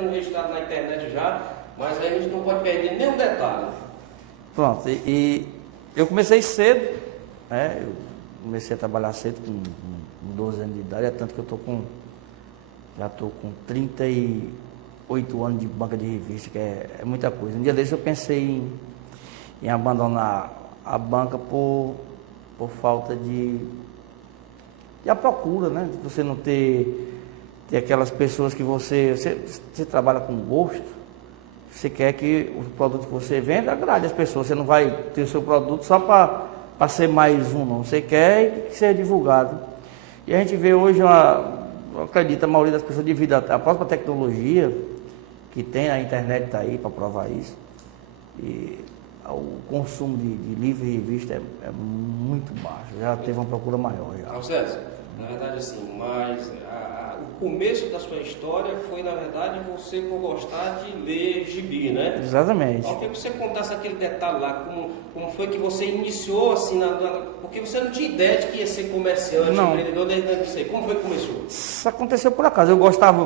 tendo registrado na internet já, mas aí a gente não pode perder nenhum detalhe. Pronto, e eu comecei cedo, né? Eu comecei a trabalhar cedo com 12 anos de idade, é tanto que já estou com 38 anos de banca de revista, que é muita coisa. Um dia desse eu pensei em abandonar a banca por falta de a procura, né? De você não ter aquelas pessoas que você trabalha com gosto. Você quer que o produto que você venda agrade as pessoas. Você não vai ter o seu produto só para ser mais um, não. Você quer que seja divulgado. E a gente vê hoje, eu acredito, a maioria das pessoas devido à própria tecnologia que tem, a internet está aí para provar isso. E o consumo de livro e revista é muito baixo. Já teve uma procura maior. Carlos César, na verdade assim, mas o começo da sua história foi, na verdade, você por gostar de ler gibi, né? Exatamente. Eu queria que você contasse aquele detalhe lá, como foi que você iniciou, assim, porque você não tinha ideia de que ia ser comerciante, empreendedor, não sei. Como foi que começou? Isso aconteceu por acaso. Eu gostava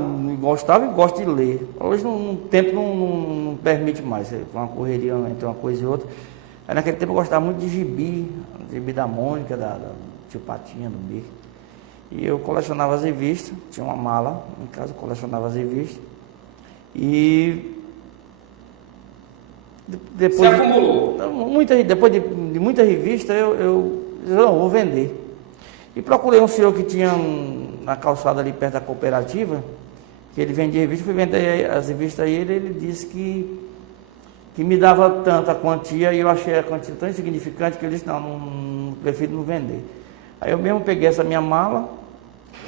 e gosto de ler. Hoje o tempo não permite mais. Uma correria entre uma coisa e outra. Aí, naquele tempo eu gostava muito de gibi da Mônica, da Tio Patinha, do Bico. E eu colecionava as revistas, tinha uma mala em casa, eu colecionava as revistas. E depois você acumulou? Depois de muita revista, eu não, vou vender. E procurei um senhor que tinha na calçada ali perto da cooperativa, que ele vendia revista, fui vender as revistas a ele disse que me dava tanta quantia, e eu achei a quantia tão insignificante que ele disse, não, prefiro não vender. Aí eu mesmo peguei essa minha mala.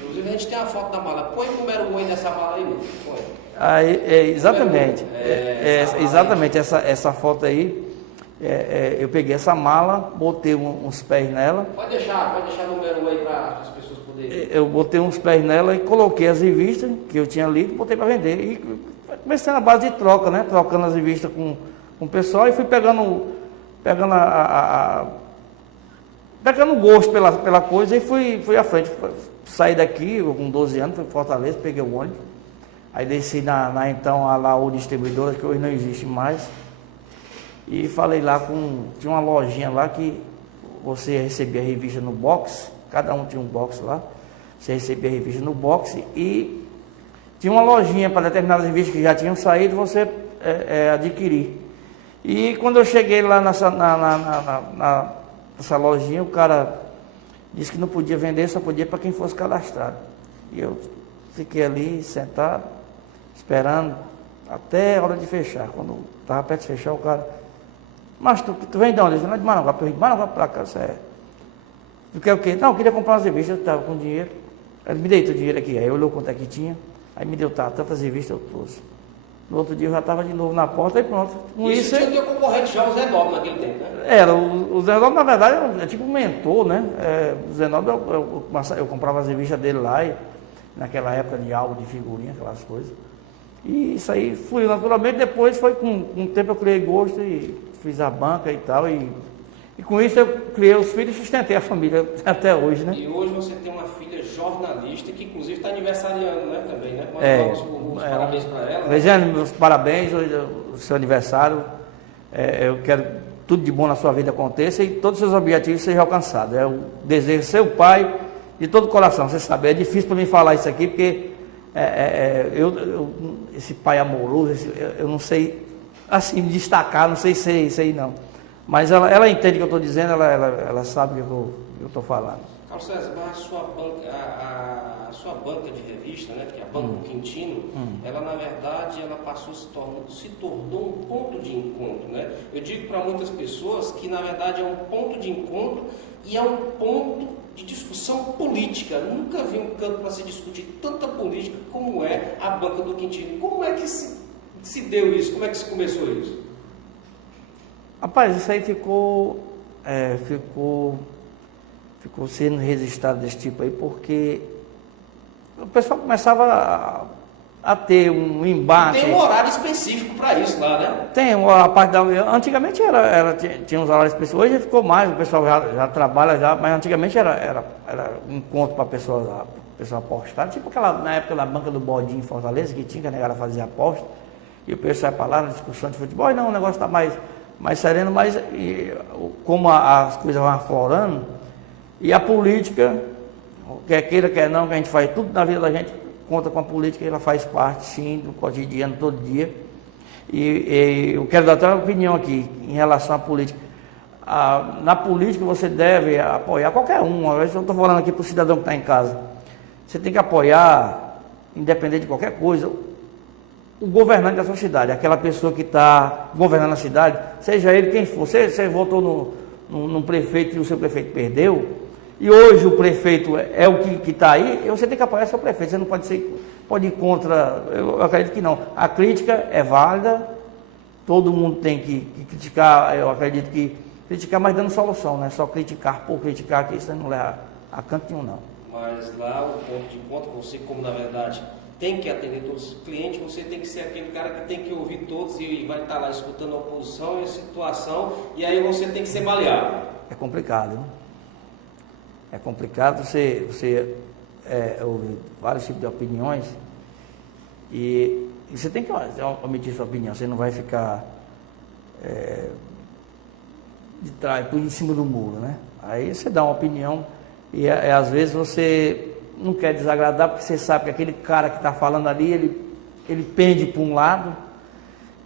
Inclusive a gente tem uma foto da mala. Põe o número 1 aí nessa mala aí, meu. Põe. Aí, exatamente. Exatamente, essa foto aí. Eu peguei essa mala, botei uns pés nela. Pode deixar o número 1 aí para as pessoas poderem. Eu botei uns pés nela e coloquei as revistas que eu tinha lido, botei para vender. E comecei na base de troca, né? Trocando as revistas com o pessoal e fui pegando gosto pela coisa e fui à frente. Saí daqui com 12 anos, fui para Fortaleza, peguei o ônibus. Aí desci então a Laú Distribuidora, que hoje não existe mais. E falei lá tinha uma lojinha lá que você recebia a revista no box, cada um tinha um box lá. Você recebia a revista no box e tinha uma lojinha para determinadas revistas que já tinham saído, você adquirir. E quando eu cheguei lá nessa lojinha, o cara disse que não podia vender, só podia para quem fosse cadastrado. E eu fiquei ali sentado, esperando até a hora de fechar. Quando estava perto de fechar, o cara, mas tu vem de onde? Eu falei, de Maranguá, para cá, você tu quer o quê? Não, eu queria comprar umas revistas, eu estava com dinheiro. Ele me deu teu dinheiro aqui, aí olhou quanto é que tinha, aí me deu tantas revistas, eu trouxe. No outro dia eu já estava de novo na porta e pronto. Com isso tinha o teu concorrente já, o Zé Nobre, naquele tempo, né? Era, o Zé Nobre, na verdade, é tipo um mentor, né? O Zé Nobre, eu comprava as revistas dele lá, naquela época de álbum, de figurinha, aquelas coisas. E isso aí fluiu naturalmente. Depois foi com um tempo eu criei gosto e fiz a banca e tal. E com isso eu criei os filhos e sustentei a família até hoje, né? E hoje você tem uma filha jornalista que inclusive está aniversariando, né, também, né? Os parabéns para ela. Regiane, meus parabéns, hoje é o seu aniversário. Eu quero tudo de bom na sua vida aconteça e todos os seus objetivos sejam alcançados. Eu desejo ser o pai de todo o coração. Você sabe, é difícil para mim falar isso aqui, porque esse pai amoroso, eu não sei assim me destacar, não sei isso aí não. Mas ela entende o que eu estou dizendo, ela sabe o que eu estou falando. Carlos César, mas a sua banca de revista, né, que é a Banca do Quintino, ela na verdade se tornou um ponto de encontro, né? Eu digo para muitas pessoas que na verdade é um ponto de encontro e é um ponto de discussão política. Eu nunca vi um canto para se discutir tanta política como é a Banca do Quintino. Como é que se deu isso? Como é que se começou isso? Rapaz, isso aí ficou sendo registrado desse tipo aí, porque o pessoal começava a ter um embate. E tem um horário específico para isso lá, né? Tem a parte antigamente tinha uns horários específicos, hoje ficou mais, o pessoal já trabalha, mas antigamente era um encontro para a pessoa pessoal apostar, tipo na época da banca do Bodinho em Fortaleza, que tinha que a negada fazer aposta, e o pessoal ia para lá na discussão de futebol, não, o negócio está mais sereno, mas como as coisas vão aflorando, e a política, quer queira, quer não, que a gente faz tudo na vida da gente, conta com a política, ela faz parte, sim, do cotidiano, todo dia. E eu quero dar até uma opinião aqui, em relação à política. Na política você deve apoiar qualquer um, às vezes eu estou falando aqui para o cidadão que está em casa, você tem que apoiar, independente de qualquer coisa, o governante da sua cidade, aquela pessoa que está governando a cidade, seja ele quem for. Você votou no prefeito e o seu prefeito perdeu, e hoje o prefeito é o que está aí, você tem que apoiar seu prefeito, você não pode ir contra, eu acredito que não. A crítica é válida, todo mundo tem que criticar, eu acredito que criticar, mas dando solução, não é só criticar por criticar, que isso não leva a canto nenhum, não. Mas lá o ponto de conta, você como na verdade tem que atender todos os clientes, você tem que ser aquele cara que tem que ouvir todos e vai estar lá escutando a oposição e a situação, e aí você tem que ser maleável. É complicado, hein? É complicado você ouvir vários tipos de opiniões e você tem que omitir sua opinião, você não vai ficar de trás, por em cima do muro, né? Aí você dá uma opinião e às vezes você não quer desagradar porque você sabe que aquele cara que está falando ali, ele pende para um lado,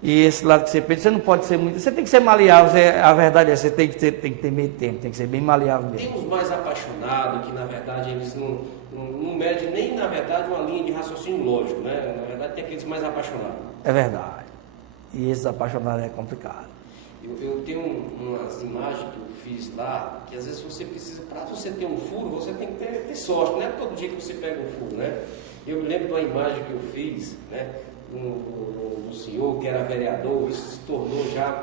e esse lado que você pende, você não pode ser muito, você tem que ser maleável, a verdade é, você tem que ter meio tempo, tem que ser bem maleável mesmo. Tem os mais apaixonados, que na verdade eles não medem nem na verdade uma linha de raciocínio lógico, né? Na verdade tem aqueles mais apaixonados. É verdade, e esses apaixonados é complicado. Eu tenho umas imagens que eu fiz lá, que às vezes você precisa, para você ter um furo, você tem que ter sorte, não é todo dia que você pega um furo, né? Eu me lembro de uma imagem que eu fiz, né? Do senhor que era vereador, isso se tornou já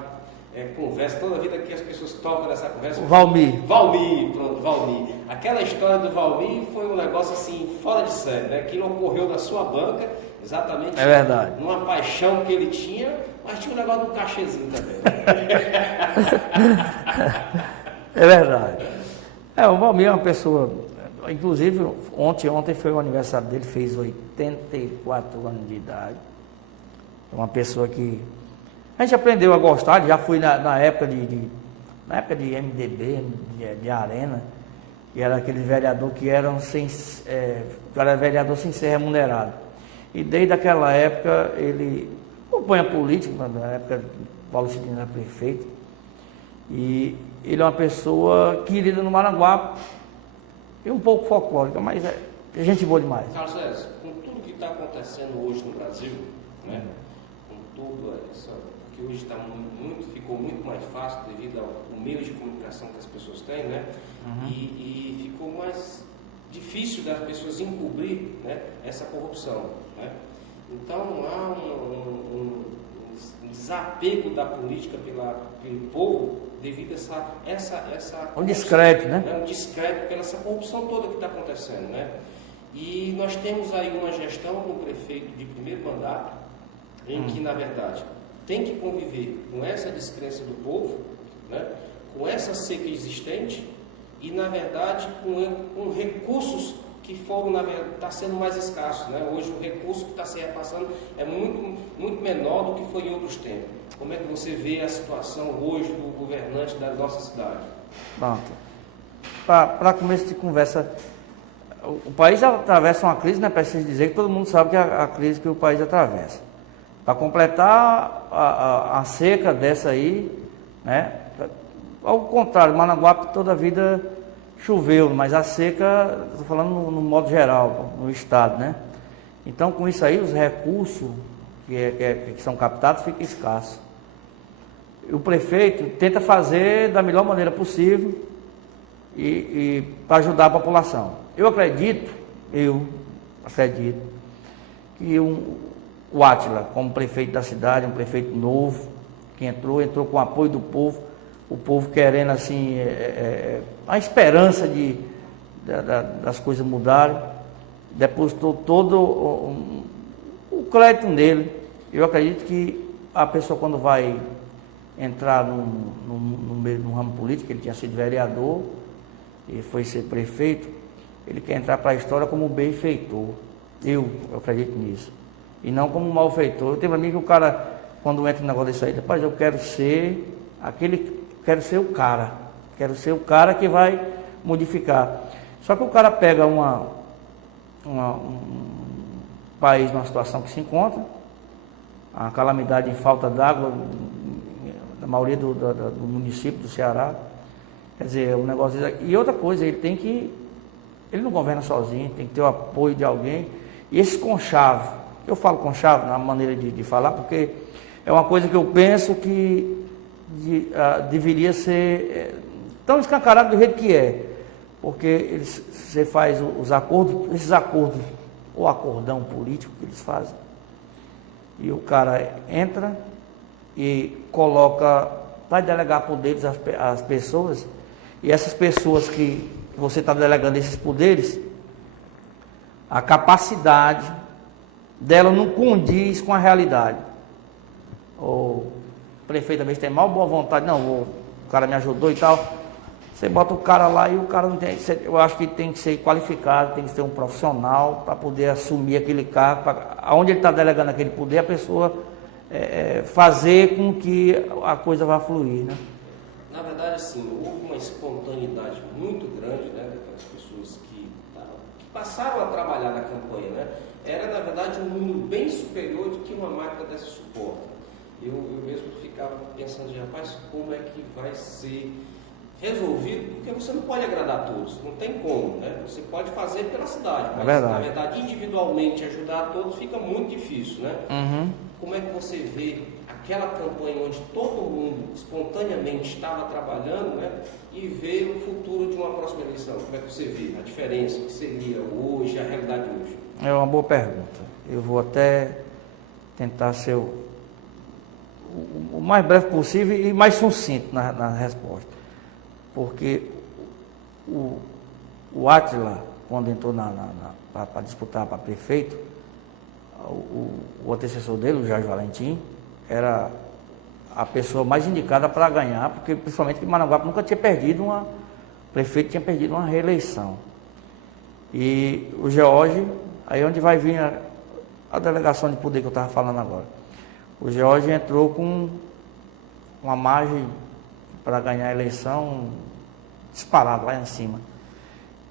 conversa, toda a vida que as pessoas tocam nessa conversa. Valmir, pronto, Valmir. Aquela história do Valmir foi um negócio assim, fora de série, né? Aquilo ocorreu na sua banca, exatamente. É verdade. Numa paixão que ele tinha, mas tinha um negócio do cachezinho também. É verdade. O Valmir é uma pessoa, inclusive ontem foi o aniversário dele, fez 84 anos de idade. É uma pessoa que a gente aprendeu a gostar, já fui na época de MDB, de Arena, que era aquele vereador que era vereador sem ser remunerado. E desde aquela época ele acompanha a política, na época Paulo Sidney era prefeito, e ele é uma pessoa querida no Maranguape e um pouco folclórica, mas é gente boa demais. Carlos César, com tudo que está acontecendo hoje no Brasil, né? Com tudo isso, que hoje ficou muito mais fácil devido ao meio de comunicação que as pessoas têm, né? Uhum. E ficou mais difícil das pessoas encobrir, né, essa corrupção, né? Então há um desapego da política pelo povo devido a essa um descrédito, né? Um descrédito pela essa corrupção toda que está acontecendo, né? E nós temos aí uma gestão do prefeito de primeiro mandato em que, na verdade, tem que conviver com essa descrença do povo, né? Com essa seca existente e, na verdade, com recursos que foram, na verdade, está sendo mais escasso, né? Hoje o recurso que está se repassando é muito, muito menor do que foi em outros tempos. Como é que você vê a situação hoje do governante da nossa cidade? Pronto. Para começo de conversa, o país atravessa uma crise, não é preciso dizer que todo mundo sabe que é a crise que o país atravessa. Para completar a seca dessa aí, né? Ao contrário, Maranguape toda a vida choveu, mas a seca, estou falando no modo geral, no estado, né? Então, com isso aí, os recursos que são captados ficam escassos. O prefeito tenta fazer da melhor maneira possível e para ajudar a população. Eu acredito que o Átila, como prefeito da cidade, um prefeito novo, que entrou com o apoio do povo, o povo querendo assim, a esperança das coisas mudarem, depositou todo o crédito nele. Eu acredito que a pessoa, quando vai entrar no ramo político, ele tinha sido vereador e foi ser prefeito, ele quer entrar para a história como um benfeitor. Eu acredito nisso. E não como um malfeitor. Eu tenho para mim que o cara, quando entra no negócio desse aí, rapaz, eu quero ser quero ser o cara. Quero ser o cara que vai modificar. Só que o cara pega um país numa situação que se encontra, a calamidade em falta d'água, na maioria do município do Ceará. Quer dizer, um negócio desse. E outra coisa, ele não governa sozinho, tem que ter o apoio de alguém. E esse conchavo, eu falo conchavo na maneira de falar, porque é uma coisa que eu penso que deveria ser tão escancarado do jeito que é. Porque você faz os acordos, esses acordos, o acordão político que eles fazem, e o cara entra e coloca, vai delegar poderes às pessoas, e essas pessoas que você está delegando esses poderes, a capacidade dela não condiz com a realidade. O prefeito, às vezes, tem mal boa vontade, não, o cara me ajudou e tal. Você bota o cara lá e o cara não tem. Eu acho que tem que ser qualificado, tem que ser um profissional para poder assumir aquele cargo, aonde ele está delegando aquele poder, a pessoa fazer com que a coisa vá fluir, né? Na verdade, sim, houve uma espontaneidade muito grande, né, daquelas pessoas que passaram a trabalhar na campanha, né? Era, na verdade, um número bem superior do que uma máquina dessa suporta. Eu mesmo ficava pensando, rapaz, como é que vai ser resolvido? Porque você não pode agradar a todos, não tem como, né? Você pode fazer pela cidade, mas, na verdade, individualmente ajudar a todos fica muito difícil, né? Uhum. Como é que você vê aquela campanha onde todo mundo espontaneamente estava trabalhando, né? E vê o futuro de uma próxima eleição? Como é que você vê a diferença que seria hoje, a realidade de hoje? É uma boa pergunta. Eu vou até tentar ser o mais breve possível e mais sucinto na resposta. Porque o Átila, quando entrou para disputar para prefeito, o antecessor dele, o Jorge Valentim, era a pessoa mais indicada para ganhar, porque principalmente que Maranguape nunca tinha perdido o prefeito tinha perdido uma reeleição. E o George, aí onde vai vir a delegação de poder que eu estava falando agora. O George entrou com uma margem para ganhar a eleição disparado lá em cima.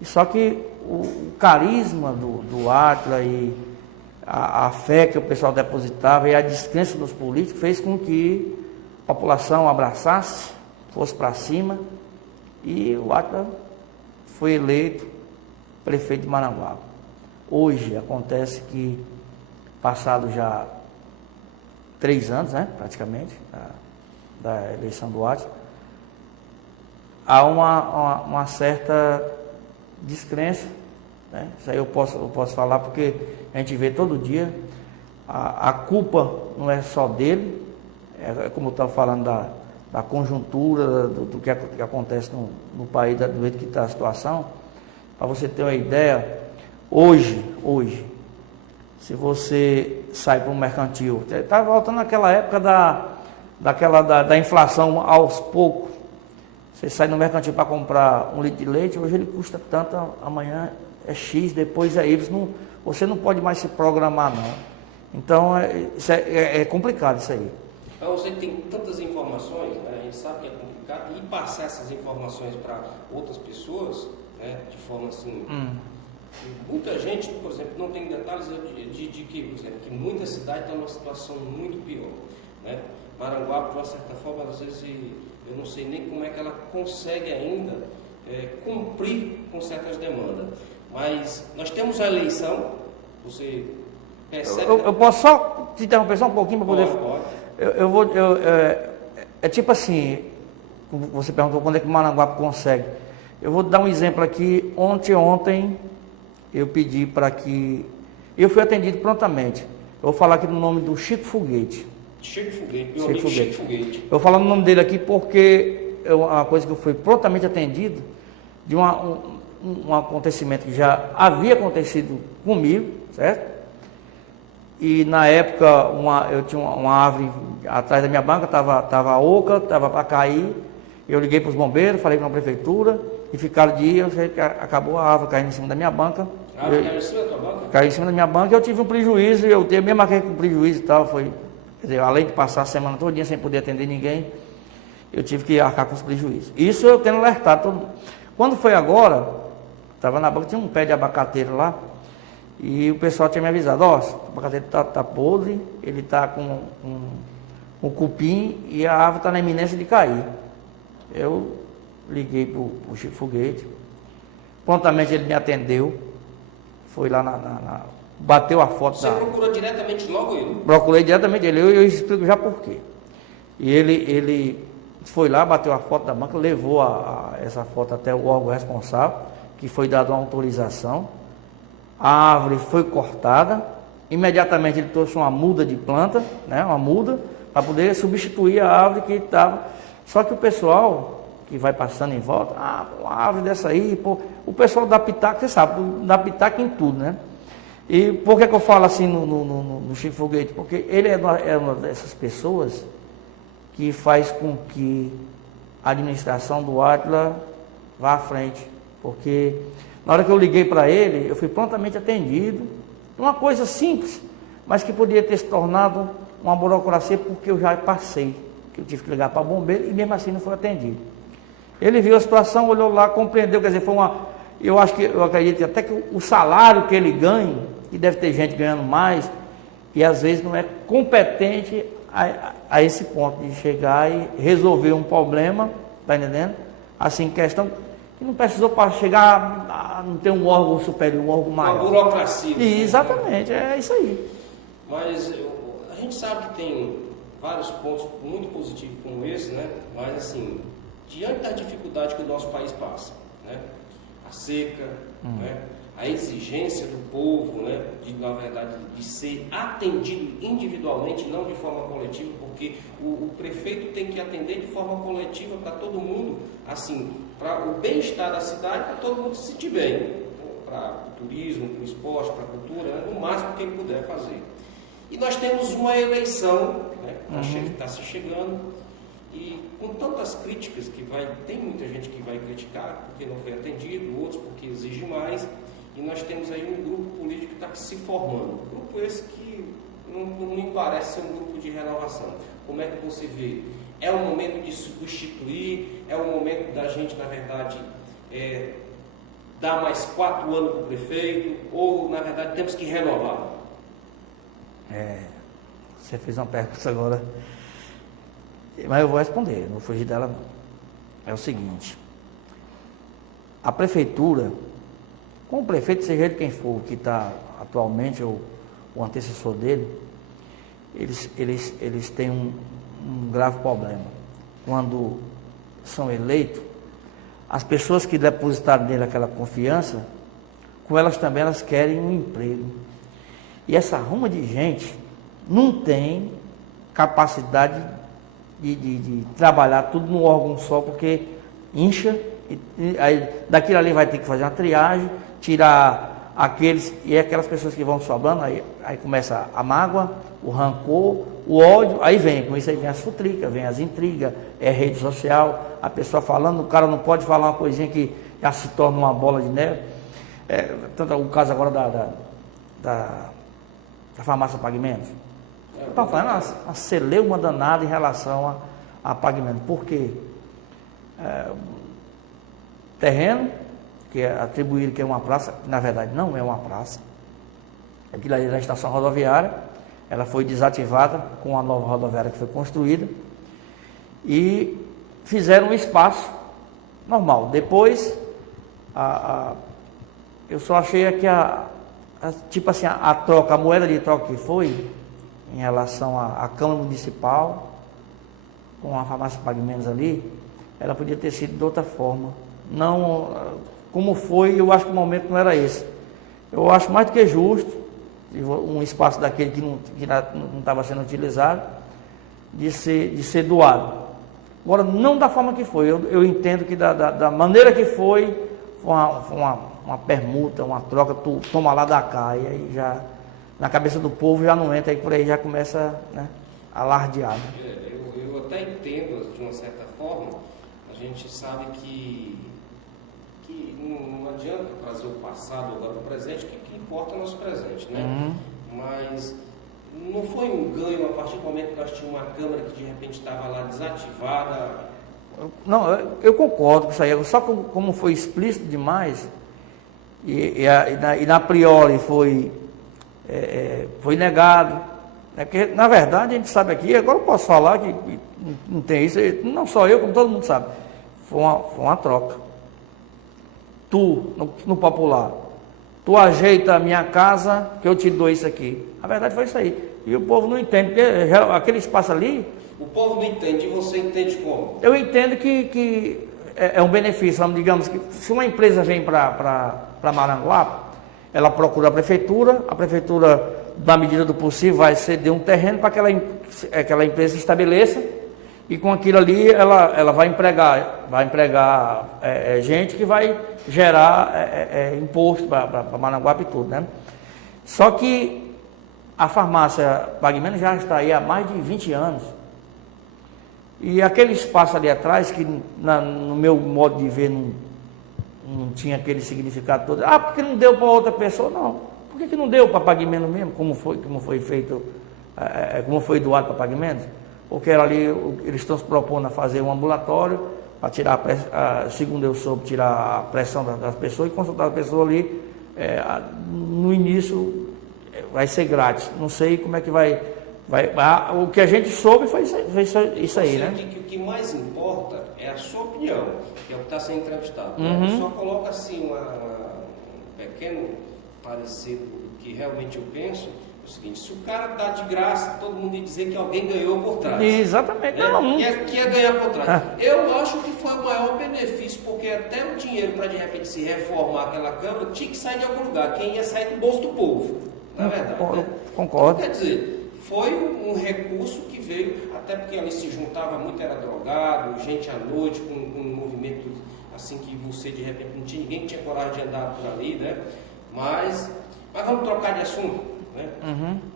E só que o carisma do Átila e a fé que o pessoal depositava e a descrença dos políticos fez com que a população abraçasse, fosse para cima, e o Átila foi eleito prefeito de Maranguape. Hoje acontece que, passado já 3 anos, né, praticamente, da eleição do Átila, há uma certa descrença, né? Isso aí eu posso falar porque a gente vê todo dia, a culpa não é só dele, é como eu estava falando da conjuntura, do que acontece no país, do jeito que está a situação. Para você ter uma ideia, hoje, se você sai para um mercantil, está voltando naquela época da inflação aos poucos. Você sai no mercantil para comprar 1 litro de leite, hoje ele custa tanto, amanhã é X, depois é Y. Você não pode mais se programar, não. Então, é complicado isso aí. Então, você tem tantas informações, né? A gente sabe que é complicado, e passar essas informações para outras pessoas, né? De forma assim... Muita gente, por exemplo, não tem detalhes de que, por exemplo, que muita cidade está numa situação muito pior, né? Maranguape, de uma certa forma, às vezes, eu não sei nem como é que ela consegue ainda cumprir com certas demandas. Mas nós temos a eleição, você percebe... Eu posso só te interromper só um pouquinho para poder... Pode. É tipo assim, você perguntou quando é que o Maranguape consegue. Eu vou dar um exemplo aqui. Ontem, eu pedi para que... Eu fui atendido prontamente. Eu vou falar aqui no nome do Chico Foguete. Chico Foguete. Eu vou falar o nome dele aqui porque é uma coisa que eu fui prontamente atendido de um acontecimento que já havia acontecido comigo, certo? E na época eu tinha uma árvore atrás da minha banca, estava oca, estava para cair. Eu liguei para os bombeiros, falei com a prefeitura, e ficaram de ir, eu sei que acabou a árvore caindo em cima da minha banca. A árvore caiu em cima da tua banca? Caiu em cima da minha banca, eu tive um prejuízo, eu mesmo marquei com prejuízo e tal, foi, quer dizer, além de passar a semana todinha sem poder atender ninguém, eu tive que arcar com os prejuízos. Isso eu tendo alertado todo mundo. Quando foi agora, estava na banca, tinha um pé de abacateiro lá, e o pessoal tinha me avisado, ó, o abacateiro tá podre, ele está com um cupim e a árvore está na iminência de cair. Eu liguei para o Chico Foguete, prontamente ele me atendeu, foi lá bateu a foto. Você procurou diretamente logo ele? Procurei diretamente ele, eu explico já por quê. E ele foi lá, bateu a foto da banca, levou essa foto até o órgão responsável, que foi dado uma autorização. A árvore foi cortada, imediatamente ele trouxe uma muda de planta, né, uma muda, para poder substituir a árvore que estava. Só que o pessoal que vai passando em volta, uma árvore dessa aí, pô, o pessoal dá pitaco, você sabe, dá pitaco em tudo, né? E por que eu falo assim no Chico Foguete? Porque ele é uma dessas pessoas que faz com que a administração do Átila vá à frente. Porque na hora que eu liguei para ele, eu fui prontamente atendido. Uma coisa simples, mas que poderia ter se tornado uma burocracia, porque eu já passei. Que eu tive que ligar para o bombeiro e mesmo assim não foi atendido. Ele viu a situação, olhou lá, compreendeu, quer dizer, eu acredito até que o salário que ele ganha, que deve ter gente ganhando mais, e às vezes não é competente a esse ponto de chegar e resolver um problema, tá entendendo? Assim, questão que não precisou para chegar a não ter um órgão superior, um órgão maior. Uma burocracia. Exatamente, é isso aí. Mas a gente sabe que tem vários pontos muito positivos como esse, né? Mas assim, diante da dificuldade que o nosso país passa, né? A seca, né? A exigência do povo, né? Na verdade, de ser atendido individualmente, não de forma coletiva, porque o prefeito tem que atender de forma coletiva para todo mundo, assim, para o bem-estar da cidade, para todo mundo se sentir bem, para o turismo, para o esporte, para a cultura, né? No máximo que ele puder fazer. E nós temos uma eleição, né? Que está se chegando, e com tantas críticas tem muita gente que vai criticar porque não foi atendido, outros porque exige mais, e nós temos aí um grupo político que está se formando. Um grupo esse que não me parece ser um grupo de renovação. Como é que você vê? É o momento de substituir? É o momento da gente, na verdade, dar mais 4 anos para o prefeito? Ou, na verdade, temos que renovar? Você fez uma pergunta agora, mas eu vou responder, não vou fugir dela não. É o seguinte, a prefeitura, com o prefeito, seja ele quem for, que está atualmente, ou o antecessor dele, eles têm um grave problema. Quando são eleitos, as pessoas que depositaram nele aquela confiança, com elas também elas querem um emprego. E essa ruma de gente não tem capacidade de trabalhar tudo num órgão só, porque incha, e aí daquilo ali vai ter que fazer uma triagem, tirar aquelas pessoas que vão sobrando, aí começa a mágoa, o rancor, o ódio, com isso aí vem as futricas, vem as intrigas, rede social, a pessoa falando, o cara não pode falar uma coisinha que já se torna uma bola de neve. Tanto o caso agora da farmácia Pagamentos. Está falando uma celeuma danada em relação a pagamento. Por quê? Terreno, que é atribuído que é uma praça, na verdade não é uma praça. Aquilo ali na estação rodoviária, ela foi desativada com a nova rodoviária que foi construída e fizeram um espaço normal. Depois, eu só achei que tipo assim, a moeda de troca que foi em relação à Câmara Municipal, com a farmácia Pagamentos ali, ela podia ter sido de outra forma. Não, como foi, eu acho que o momento não era esse. Eu acho mais do que justo, um espaço daquele que não estava sendo utilizado, de ser doado. Agora, não da forma que foi, eu entendo que da maneira que foi uma permuta, uma troca, tu toma lá da cá, e aí já, na cabeça do povo já não entra, aí por aí já começa, né, alardear. Eu até entendo, de uma certa forma, a gente sabe que que não adianta trazer o passado agora para o presente, que importa é o nosso presente, né? Mas não foi um ganho a partir do momento que nós tínhamos uma Câmara que de repente estava lá desativada? Não, eu concordo com isso aí, só como foi explícito demais, e na priori foi negado, né? Porque, na verdade, a gente sabe aqui, agora eu posso falar que não tem isso, não só eu, como todo mundo sabe, foi uma troca. Tu, no popular, tu ajeita a minha casa, que eu te dou isso aqui. A verdade foi isso aí. E o povo não entende, porque aquele espaço ali... O povo não entende, e você entende como? Eu entendo que é um benefício, digamos que se uma empresa vem para Maranguape, ela procura a prefeitura, na medida do possível, vai ceder um terreno para que aquela empresa se estabeleça, e com aquilo ali ela vai empregar gente que vai gerar imposto para Maranguape e tudo, né? Só que a farmácia Pague Menos já está aí há mais de 20 anos. E aquele espaço ali atrás, que no meu modo de ver não tinha aquele significado todo. Ah, porque não deu para outra pessoa? Não. Por que não deu para Pague Menos mesmo, como foi feito, como foi doado para Pague Menos? Porque ali eles estão se propondo a fazer um ambulatório para tirar, segundo eu soube, tirar a pressão das pessoas e consultar a pessoa ali. No início vai ser grátis. Não sei como é que vai. O que a gente soube foi isso aí, né? Que o que mais importa é a sua opinião, que é o que está sendo entrevistado. Só coloca assim um pequeno parecer do que realmente eu penso. É o seguinte: se o cara dá de graça, todo mundo ia dizer que alguém ganhou por trás. Exatamente. Né? Que ia ganhar por trás. Eu acho que foi o maior benefício, porque até o dinheiro para de repente se reformar aquela Câmara tinha que sair de algum lugar. Quem ia sair do bolso do povo, na verdade. Concordo. Então, quer dizer, foi um recurso que veio, até porque ali se juntava muito, era drogado, gente à noite, com um movimento assim que você de repente não tinha ninguém que tinha coragem de andar por ali, né? Mas vamos trocar de assunto, né?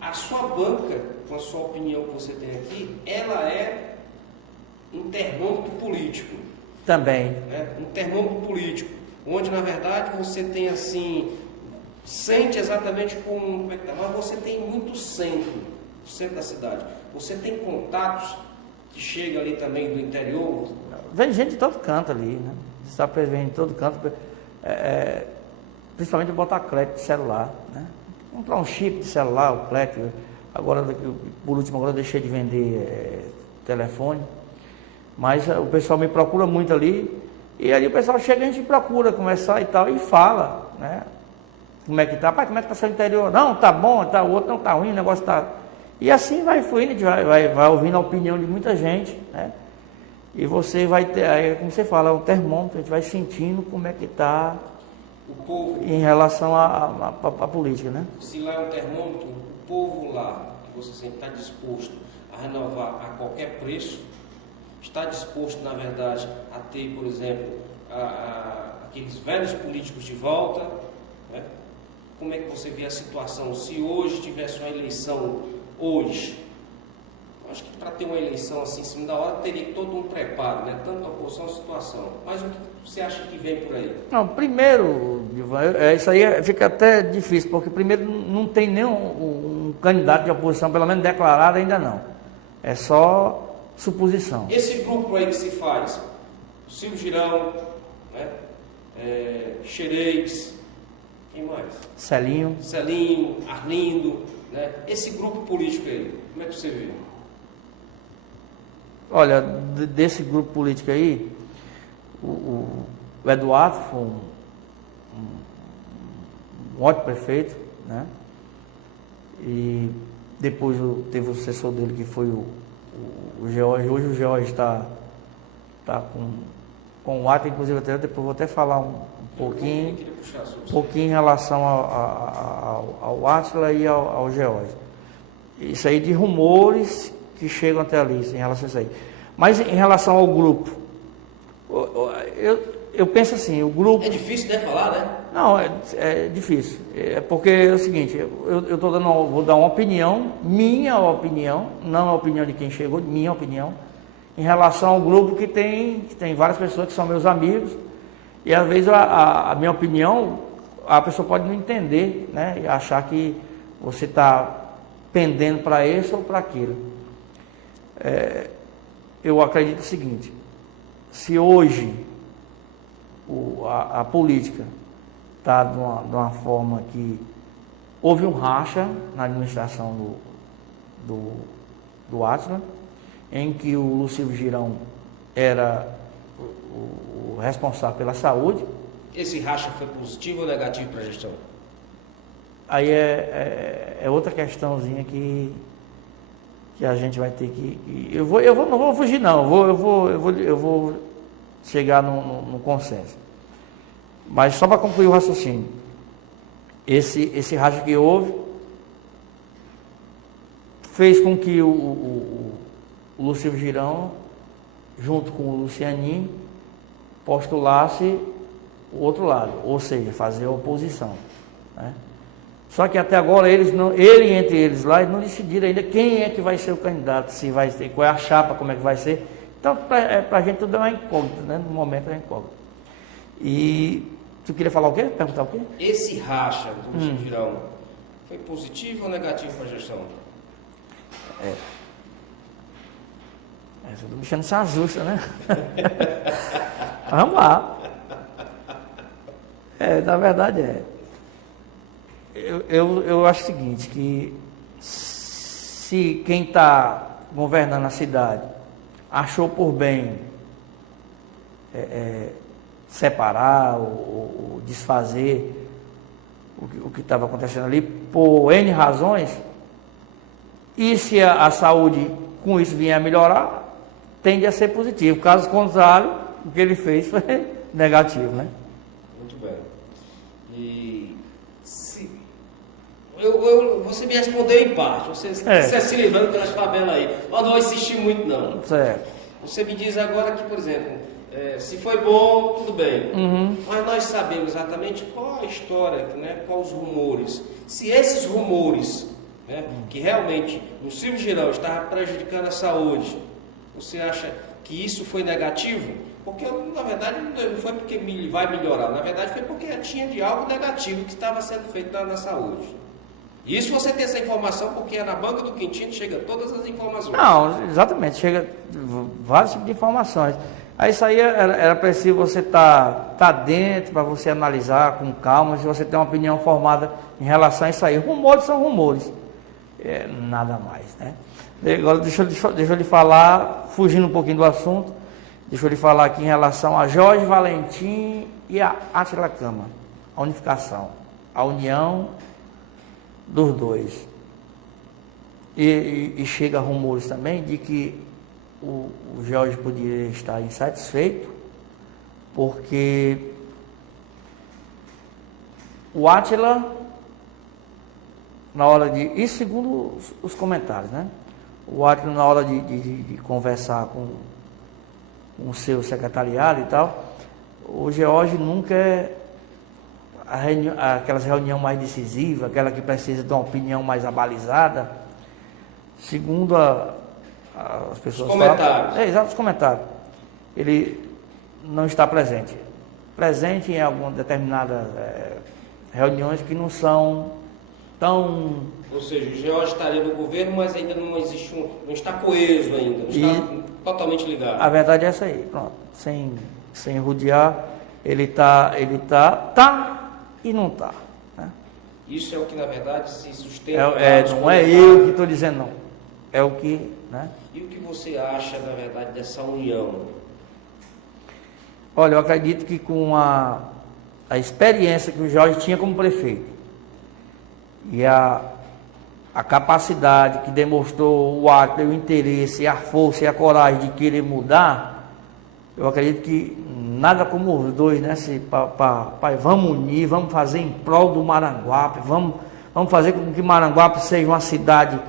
A sua banca, com a sua opinião que você tem aqui, ela é um termômetro político. Também. Né? Um termômetro político, onde na verdade você tem assim, sente exatamente como, mas você tem muito centro da cidade. Você tem contatos que chega ali também do interior? Vem gente de todo canto ali, né? Vem de todo canto, principalmente botar crédito de celular, né? Comprar um chip de celular, o crédito. Agora, por último, agora eu deixei de vender telefone, mas o pessoal me procura muito ali, e ali o pessoal chega, a gente procura conversar e tal, e fala, né? Como é que tá? Pai, como é que tá seu interior? Não, tá bom, tá, o outro não tá ruim, o negócio tá... E assim vai fluindo, a gente vai ouvindo a opinião de muita gente, né? E você vai ter, aí, como você fala, é um termômetro, a gente vai sentindo como é que está o povo em relação à política, né? Se lá é um termômetro, o povo lá, que você sempre está disposto a renovar a qualquer preço, está disposto, na verdade, a ter, por exemplo, aqueles velhos políticos de volta, né? Como é que você vê a situação? Se hoje tivesse uma eleição, acho que para ter uma eleição assim, em cima da hora, teria todo um preparo, né? Tanto a oposição, a situação. Mas o que você acha que vem por aí? Não, primeiro, isso aí fica até difícil, porque primeiro não tem nenhum um candidato de oposição, pelo menos declarado, ainda não. É só suposição. Esse grupo aí que se faz, Silvio Girão, né? Xerez, quem mais? Celinho, Arlindo, né? Esse grupo político aí, como é que você vê? Olha, desse grupo político aí, o Eduardo foi um ótimo prefeito, né? E depois teve o sucessor dele, que foi o George. Hoje o George está com o ato, inclusive depois vou até falar um pouquinho em relação ao Átila e ao George. Isso aí de rumores que chegam até ali, em relação a isso aí. Mas em relação ao grupo, eu penso assim, o grupo... É difícil, né, falar, né? Não, é difícil. Porque é o seguinte, eu vou dar uma opinião, minha opinião, não a opinião de quem chegou, minha opinião, em relação ao grupo que tem várias pessoas que são meus amigos, E às vezes a minha opinião, a pessoa pode não entender, né? E achar que você está pendendo para isso ou para aquilo. Eu acredito o seguinte: se hoje a política está de uma forma que houve um racha na administração do Átila, em que o Lúcio Girão era o responsável pela saúde. Esse racha foi positivo ou negativo para a gestão? Aí é outra questãozinha que a gente vai ter que não vou fugir não, eu vou chegar no consenso. Mas só para concluir o raciocínio, esse racha que houve fez com que o Lúcio Girão, junto com o Lucianinho, postulasse o outro lado, ou seja, fazer a oposição, né? Só que até agora entre eles lá, eles não decidiram ainda quem é que vai ser o candidato, se vai ser, qual é a chapa, como é que vai ser. Então, para a gente tudo é uma incógnita, né? No momento é uma incógnita. E tu queria falar o quê? Perguntar o quê? Esse racha do Lúcio Girão foi positivo ou negativo para a gestão? Essa do bichano se ajusta, né? Vamos lá. Na verdade eu acho o seguinte, que se quem está governando a cidade achou por bem separar ou desfazer o que estava acontecendo ali, por N razões, e se a saúde com isso vier a melhorar, tende a ser positivo. Caso contrário, o que ele fez foi negativo, né? Muito bem. E você me respondeu em parte, você se livrando pelas tabelas aí. Eu não insisti muito não. Certo. Você me diz agora que, por exemplo, se foi bom, tudo bem. Mas nós sabemos exatamente qual a história, né, quais os rumores. Se esses rumores, né, que realmente o Silvio Girão estava prejudicando a saúde, você acha que isso foi negativo? Porque, na verdade, não foi porque vai melhorar, na verdade foi porque tinha de algo negativo que estava sendo feito na saúde. Isso você tem essa informação porque é na banca do Quintino, chega todas as informações. Não, exatamente, chega vários tipos de informações. Aí isso aí era preciso você tá dentro para você analisar com calma, se você tem uma opinião formada em relação a isso aí. Rumores são rumores, nada mais, né? Agora deixa eu lhe falar, fugindo um pouquinho do assunto, deixa eu lhe falar aqui em relação a Jorge Valentim e a Átila Câmara, a unificação, a união dos dois. E chega rumores também de que o Jorge poderia estar insatisfeito, porque o Átila, na hora de... Isso segundo os comentários, né? O Átila, na hora de conversar com o seu secretariado e tal, o Jorge nunca aquelas reuniões mais decisivas, aquela que precisa de uma opinião mais abalizada, segundo as pessoas os comentários. Falam, exato, os comentários. Ele não está presente. Presente em algumas determinadas reuniões que não são tão... Ou seja, o Jorge estaria no governo, mas ainda não existe não está coeso ainda, não está totalmente ligado. A verdade é essa aí, pronto. Sem rodear, ele tá e não está. Né? Isso é o que, na verdade, se sustenta... não é eu que estou dizendo, não. É o que... Né? E o que você acha, na verdade, dessa união? Olha, eu acredito que com a experiência que o Jorge tinha como prefeito e a capacidade que demonstrou o Átila, o interesse, a força e a coragem de querer mudar, eu acredito que nada como os dois, né? Vamos unir, vamos fazer em prol do Maranguape, vamos fazer com que Maranguape seja uma cidade...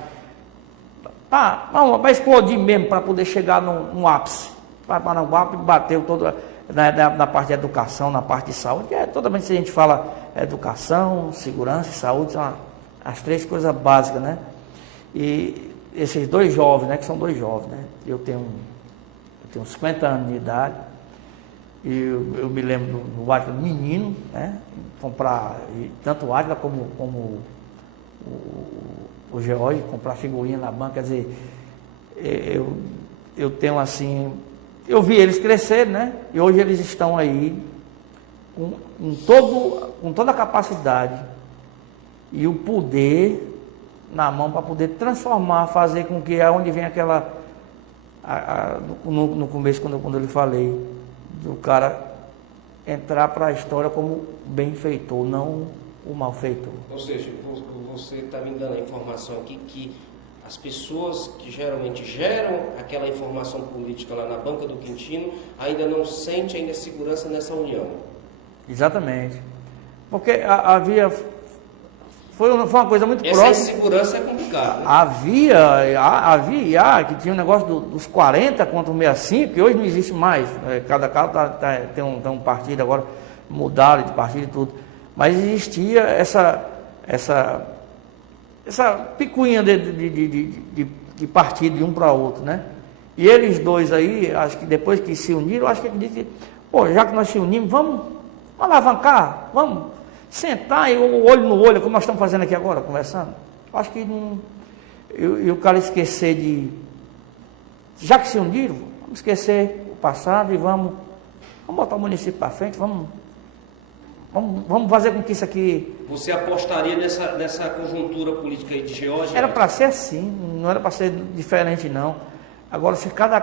vai explodir mesmo para poder chegar no ápice. Maranguape bateu toda na parte de educação, na parte de saúde, que toda vez que a gente fala educação, segurança e saúde, são as três coisas básicas, né? E esses dois jovens, né? Que são dois jovens, né? Eu tenho 50 anos de idade E eu me lembro do Átila menino, né? Comprar tanto o Átila como o George, comprar figurinha na banca, quer dizer, eu tenho assim, eu vi eles crescer, né? E hoje eles estão aí com toda a capacidade e o poder na mão para poder transformar, fazer com que aonde vem aquela, no começo quando eu lhe falei, do cara entrar para a história como benfeitor, não o malfeitor. Ou seja, você está me dando a informação aqui que as pessoas que geralmente geram aquela informação política lá na banca do Quintino ainda não sentem ainda segurança nessa união. Exatamente. Porque havia... Foi uma coisa muito próxima. Essa insegurança é complicada, né? Havia que tinha um negócio dos 40 contra o 65, que hoje não existe mais. Cada carro tem um partido agora, mudaram de partido e tudo. Mas existia essa picuinha de partido de um para outro, né? E eles dois aí, acho que depois que se uniram, acho que ele disse, pô, já que nós se unimos, vamos alavancar, vamos sentar e o olho no olho, como nós estamos fazendo aqui agora, conversando. Acho que não... E o cara esquecer de... Já que se uniram, vamos esquecer o passado e vamos botar o município para frente, vamos fazer com que isso aqui... Você apostaria nessa conjuntura política aí de George? Era para ser assim, não era para ser diferente não. Agora, se cada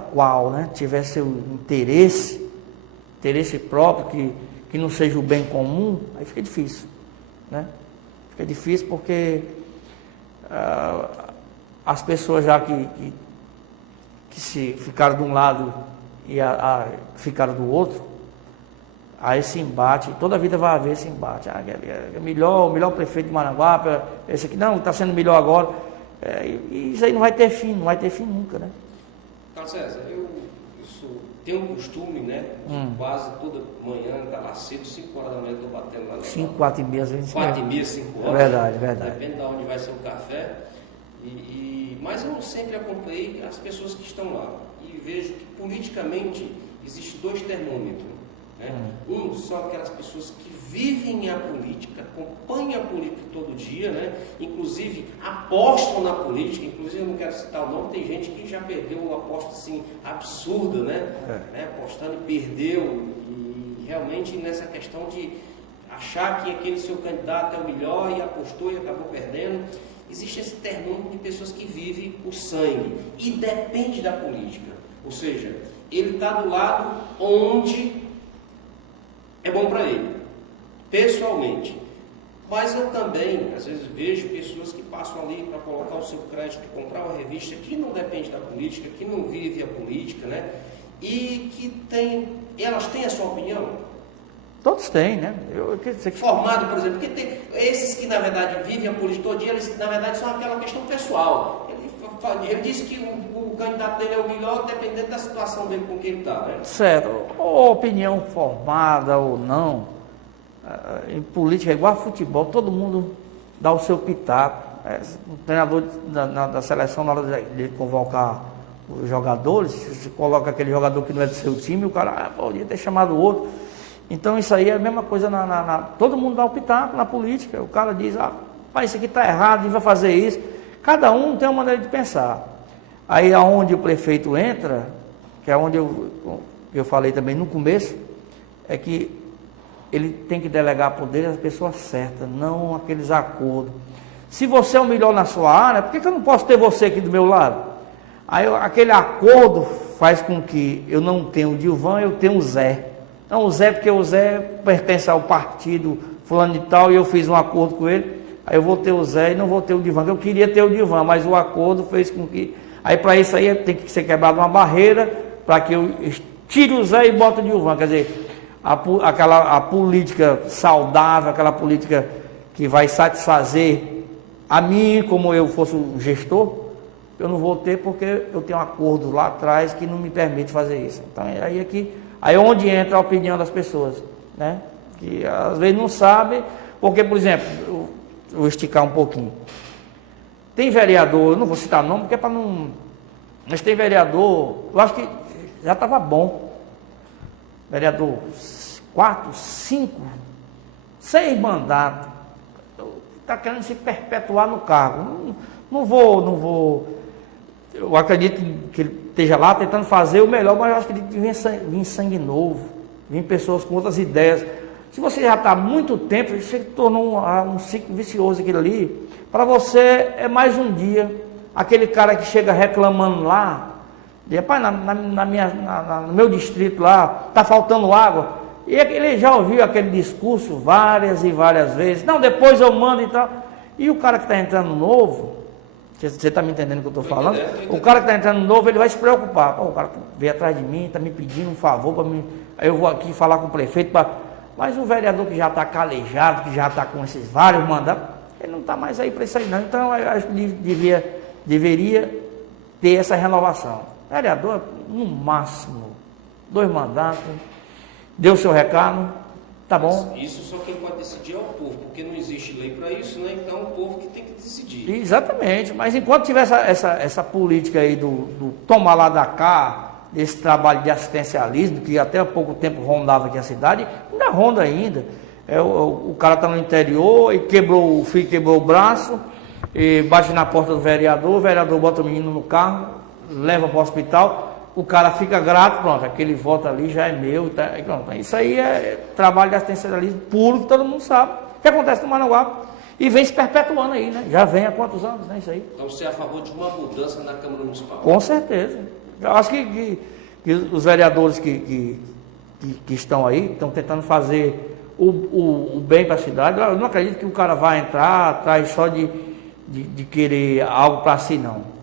qual, né, tiver seu interesse próprio, que não seja o bem comum, aí fica difícil, né? Fica difícil porque as pessoas já que se ficaram de um lado e ficaram do outro, aí esse embate, toda a vida vai haver esse embate. O melhor prefeito de Maranguape, esse aqui não, está sendo melhor agora. E isso aí não vai ter fim nunca, né? Carlos César, eu tenho um costume, né? Quase toda manhã, tá lá cedo, 5 horas da manhã, estou batendo lá. 5, 4 e meia, às vezes. 4 e meia, 5 horas. Verdade. Depende de onde vai ser o café. Mas eu sempre acompanhei as pessoas que estão lá. E vejo que politicamente existem 2 termômetros. Né? Um são aquelas pessoas que vivem a política, acompanham a política todo dia, né? Inclusive apostam na política, inclusive eu não quero citar o nome, tem gente que já perdeu uma aposta assim absurda, né? Apostando e perdeu, e realmente nessa questão de achar que aquele seu candidato é o melhor e apostou e acabou perdendo. Existe esse termômetro de pessoas que vivem o sangue e depende da política, ou seja, ele está do lado onde é bom para ele, pessoalmente. Mas eu também, às vezes, vejo pessoas que passam ali para colocar o seu crédito, comprar uma revista que não depende da política, que não vive a política, né? E que elas têm a sua opinião. Todos têm, né? Formado, por exemplo, porque tem esses que, na verdade, vivem a política todo dia, eles, na verdade, são aquela questão pessoal. Ele disse que o candidato dele é o melhor, dependendo da situação dele com quem ele está, né? Certo. Ou opinião formada ou não, em política é igual a futebol, todo mundo dá o seu pitaco. O treinador da seleção, na hora de convocar os jogadores, se coloca aquele jogador que não é do seu time, o cara podia ter chamado o outro. Então isso aí é a mesma coisa, todo mundo dá o pitaco na política. O cara diz, isso aqui está errado, ele vai fazer isso. Cada um tem uma maneira de pensar. Aí aonde o prefeito entra, que é onde eu falei também no começo, é que ele tem que delegar poder às pessoas certas, não aqueles acordos. Se você é o melhor na sua área, por que eu não posso ter você aqui do meu lado? Aí aquele acordo faz com que eu não tenha o Dilvan, eu tenho o Zé. Não, o Zé, porque o Zé pertence ao partido fulano de tal, e eu fiz um acordo com ele. Aí eu vou ter o Zé e não vou ter o Dilvan. Eu queria ter o Dilvan, mas o acordo fez com que... Aí para isso aí tem que ser quebrada uma barreira para que eu tire o Zé e bote o Dilvan. Quer dizer, a política saudável, aquela política que vai satisfazer a mim como eu fosse um gestor, eu não vou ter porque eu tenho um acordo lá atrás que não me permite fazer isso. Então aí é onde entra a opinião das pessoas, né? Que às vezes não sabe, porque, por exemplo... Eu vou esticar um pouquinho. Tem vereador, eu não vou citar nome, porque é para não... Mas tem vereador, eu acho que já estava bom. vereador, 4, 5, 6 mandatos, está querendo se perpetuar no cargo. Não vou. Eu acredito que ele esteja lá tentando fazer o melhor, mas eu acho que ele vir sangue novo, vir pessoas com outras ideias. Se você já está há muito tempo, você tornou um ciclo vicioso aquilo ali. Para você é mais um dia. Aquele cara que chega reclamando lá, rapaz, no meu distrito lá, está faltando água. E ele já ouviu aquele discurso várias e várias vezes. Não, depois eu mando e tal. E o cara que está entrando novo, você está me entendendo o que eu estou falando? O cara que está entrando novo, ele vai se preocupar. Pô, o cara veio atrás de mim, está me pedindo um favor para mim. Aí eu vou aqui falar com o prefeito. Mas o vereador que já está calejado, que já está com esses vários mandatos, ele não está mais aí para isso aí não. Então eu acho que deveria ter essa renovação. Vereador, no máximo, 2 mandatos, deu o seu recado, tá bom. Isso só quem pode decidir é o povo, porque não existe lei para isso, né? Então é o povo que tem que decidir. Exatamente, mas enquanto tiver essa política aí do tomar lá da cá, desse trabalho de assistencialismo, que até há pouco tempo rondava aqui a cidade, ainda ronda ainda. O cara está no interior e o filho quebrou o braço, e bate na porta do vereador, o vereador bota o menino no carro, leva para o hospital, o cara fica grato, pronto, aquele voto ali já é meu, tá, pronto. Isso aí é trabalho de assistencialismo puro, que todo mundo sabe, que acontece no Maranguape, e vem se perpetuando aí, né? Já vem há quantos anos, né? Isso aí. Então você é a favor de uma mudança na Câmara Municipal? Com certeza. Eu acho que os vereadores que estão aí, estão tentando fazer o bem para a cidade. Eu não acredito que o cara vai entrar atrás só de querer algo para si, não.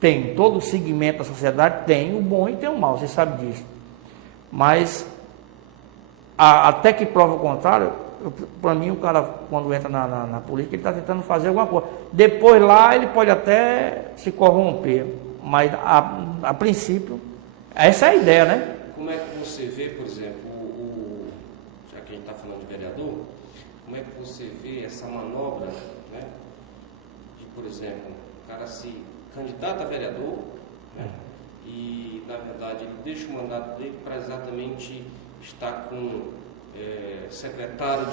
Tem todo o segmento da sociedade, tem o bom e tem o mal, você sabe disso. Mas, até que prova o contrário, para mim o cara, quando entra na política, ele está tentando fazer alguma coisa. Depois lá ele pode até se corromper, mas a princípio, essa é a ideia, né? Como é que você vê, por exemplo, já que a gente está falando de vereador, como é que você vê essa manobra, né? De, por exemplo, o cara se candidata a vereador, né? E, na verdade, ele deixa o mandato dele para exatamente estar com secretário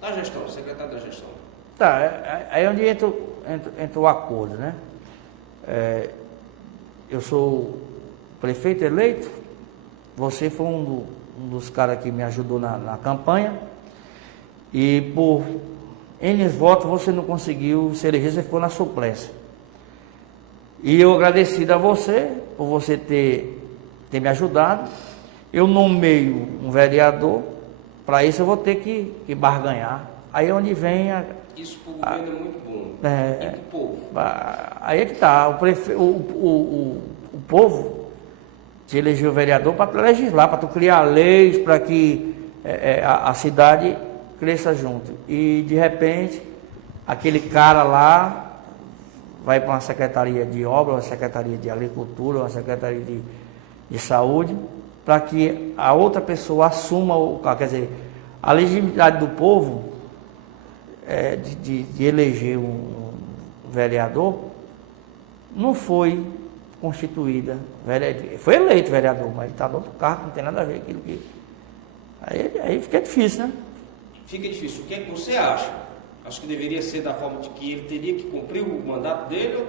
da gestão, secretário da gestão. Tá, aí é onde entra o acordo, né? Eu sou prefeito eleito, você foi um dos caras que me ajudou na campanha, e por N votos você não conseguiu se eleger, você ficou na suplência. E eu agradecido a você, por você ter me ajudado. Eu nomeio um vereador, para isso eu vou ter que barganhar. Aí é onde vem isso para o governo é muito bom. E para o povo? Aí é que está. O povo te elegeu vereador para legislar, para tu criar leis, para que a cidade cresça junto. E de repente, aquele cara lá vai para uma secretaria de obra, uma secretaria de agricultura, uma secretaria de saúde, para que a outra pessoa assuma, quer dizer, a legitimidade do povo de eleger um vereador não foi constituída. Foi eleito vereador, mas ele está no outro cargo, não tem nada a ver com aquilo que. Aí fica difícil, né? Fica difícil. O que é que você acha? Acho que deveria ser da forma de que ele teria que cumprir o mandato dele,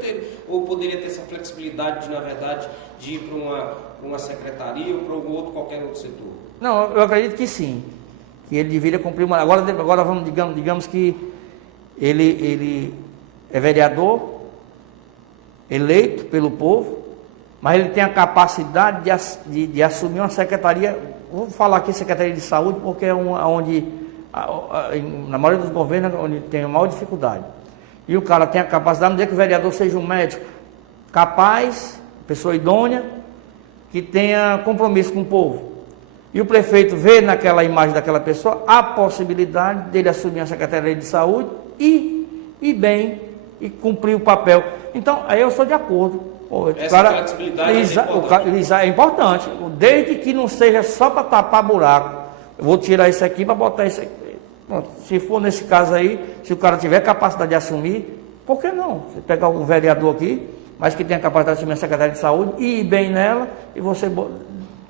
ou poderia ter essa flexibilidade de, na verdade, de ir para uma secretaria ou para algum outro, qualquer outro setor? Não, eu acredito que sim, que ele deveria cumprir o mandato. Agora vamos, digamos que ele é vereador, eleito pelo povo, mas ele tem a capacidade de assumir uma secretaria. Vou falar aqui secretaria de saúde, porque é onde, na maioria dos governos, onde tem a maior dificuldade. E o cara tem a capacidade, não dizer que o vereador seja um médico capaz, pessoa idônea, que tenha compromisso com o povo. E o prefeito vê naquela imagem daquela pessoa a possibilidade dele assumir a secretaria de saúde e cumprir o papel. Então, aí eu sou de acordo. Essa flexibilidade é importante, desde que não seja só para tapar buraco. Eu vou tirar isso aqui para botar isso aqui. Pronto. Se for nesse caso aí, se o cara tiver capacidade de assumir, por que não? Você pegar um vereador aqui, mas que tenha capacidade de assumir a Secretaria de Saúde e ir bem nela, e você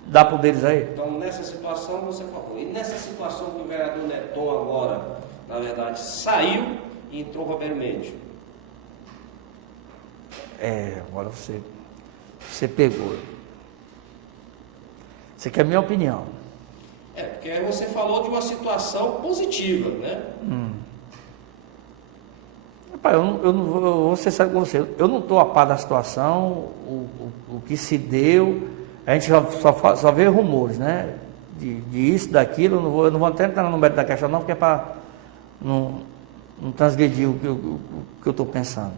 dá poderes a ele. Então, nessa situação, você falou. E nessa situação que o vereador Neton agora, na verdade, saiu e entrou Roberto Mendes. Agora você pegou. Você quer a minha opinião? Porque aí você falou de uma situação positiva, né? Rapaz, eu não vou ser sério com você. Eu não estou a par da situação, o que se deu. A gente só vê rumores, né? De isso, daquilo. Eu não vou até entrar no mérito da questão, não, porque é para não transgredir o que eu estou pensando.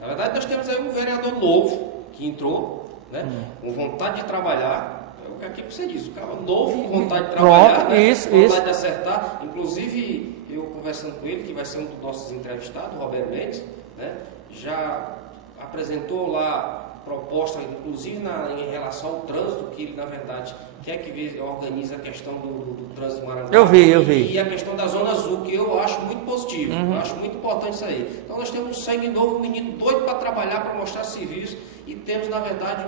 Na verdade, nós temos aí um vereador novo que entrou, né? Com vontade de trabalhar. É aquilo que você disse, o cara novo, com vontade de trabalhar, vontade de acertar. Inclusive, eu conversando com ele, que vai ser um dos nossos entrevistados, o Roberto Mendes, né? Já apresentou lá proposta, inclusive em relação ao trânsito, que ele, na verdade, quer que organize a questão do trânsito do Maranhão. Eu vi. E a questão da Zona Azul, que eu acho muito positivo, eu acho muito importante isso aí. Então, nós temos um sangue novo, um menino doido para trabalhar, para mostrar serviço, e temos, na verdade,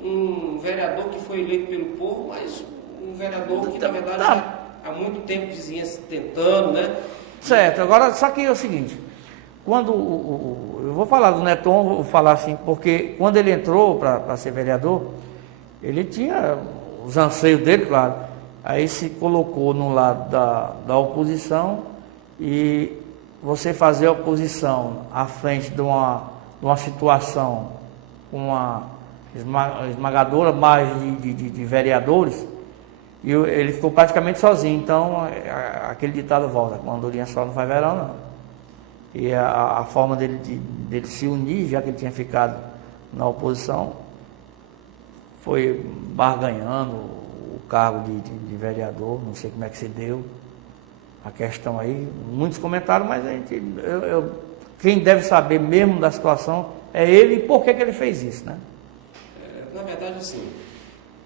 um vereador que foi eleito pelo povo, mas um vereador que, na verdade, há muito tempo dizia se tentando, né? Certo, agora, só que é o seguinte, quando eu vou falar do Neton, vou falar assim, porque quando ele entrou para ser vereador, ele tinha os anseios dele, claro, aí se colocou no lado da oposição, e você fazer a oposição à frente de uma situação com uma esmagadora mais de vereadores, e ele ficou praticamente sozinho. Então, aquele ditado volta, com andorinha só não faz verão, não. E a forma dele se unir, já que ele tinha ficado na oposição, foi barganhando o cargo de vereador. Não sei como é que se deu a questão aí. Muitos comentaram, mas quem deve saber mesmo da situação é ele, e por que ele fez isso, né? Na verdade, assim,